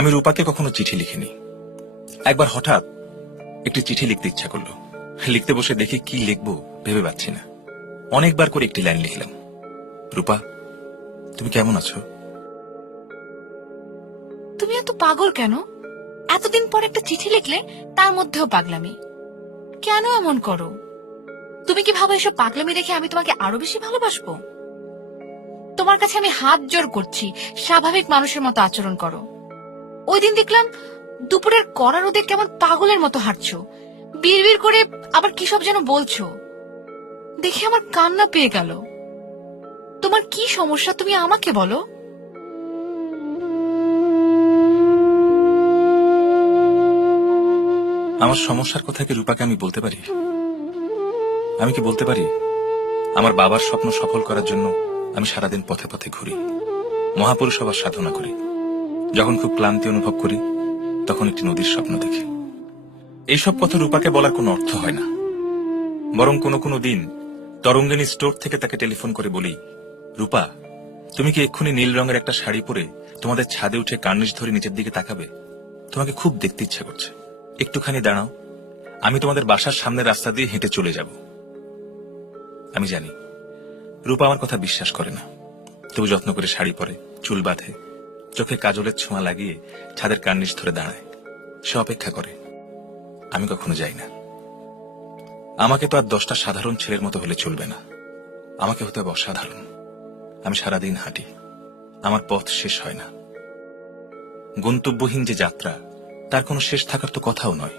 আমি রূপাকে কখনো চিঠি লিখিনি। একবার হঠাৎ একটি চিঠি লিখতে ইচ্ছা করলো। লিখতে বসে দেখি কি লিখবো ভেবে পাচ্ছি না। অনেকবার করে একটি লাইন লিখলাম, রূপা তুমি কেমন আছো? তুমি এত পাগল কেন? এতদিন পর একটা চিঠি লিখলে, তার মধ্যেও পাগলামি। কেন এমন করো? তুমি কি ভাবো এসব পাগলামি রেখে আমি তোমাকে আরো বেশি ভালোবাসবো? তোমার কাছে আমি হাত জোড় করছি, স্বাভাবিক মানুষের মতো আচরণ করো। ওই দিন দেখলাম দুপুরের কড়া রোদে কেমন পাগলের মতো হাঁটছো, বিড়বিড় করে আবার কি সব যেন বলছো। দেখে আমার কান্না পেয়ে গেল। তোমার কি সমস্যা তুমি আমাকে বলো। আমার সমস্যার কথা কি রূপাকে আমি বলতে পারি? আমি কি বলতে পারি আমার বাবার স্বপ্ন সফল করার জন্য আমি সারাদিন পথে পথে ঘুরি, মহাপুরুষ হবার সাধনা করি। যখন খুব ক্লান্তি অনুভব করি তখন একটি নদীর স্বপ্ন দেখি। এইসব কথা রূপাকে বলার কোনো অর্থ হয় না। বরং কোনো কোনো দিন তরঙ্গিনী স্টোর থেকে তাকে টেলিফোন করে বলি, রূপা তুমি কি এক্ষুনি নীল রঙের একটা শাড়ি পরে তোমাদের ছাদে উঠে কার্নিশ ধরে নিচের দিকে তাকাবে? তোমাকে খুব দেখতে ইচ্ছে করছে, একটুখানি দাঁড়াও, আমি তোমাদের বাসার সামনের রাস্তা দিয়ে হেঁটে চলে যাব। আমি জানি রূপা আমার কথা বিশ্বাস করে না, তবু যত্ন করে শাড়ি পরে, চুল বাঁধে, চোখে কাজলের ছোঁয়া লাগিয়ে ছাদের কার্নিশ ধরে দাঁড়ায়। সে অপেক্ষা করে, আমি কখনো যাই না। আমাকে তো আর 10টা সাধারণ ছেলের মতো হলে চলবে না, আমাকে হতে হবে অসাধারণ। আমি সারাদিন হাঁটি, আমার পথ শেষ হয় না। গন্তব্যহীন যে যাত্রা, তার কোনো শেষ থাকার তো কথাও নয়।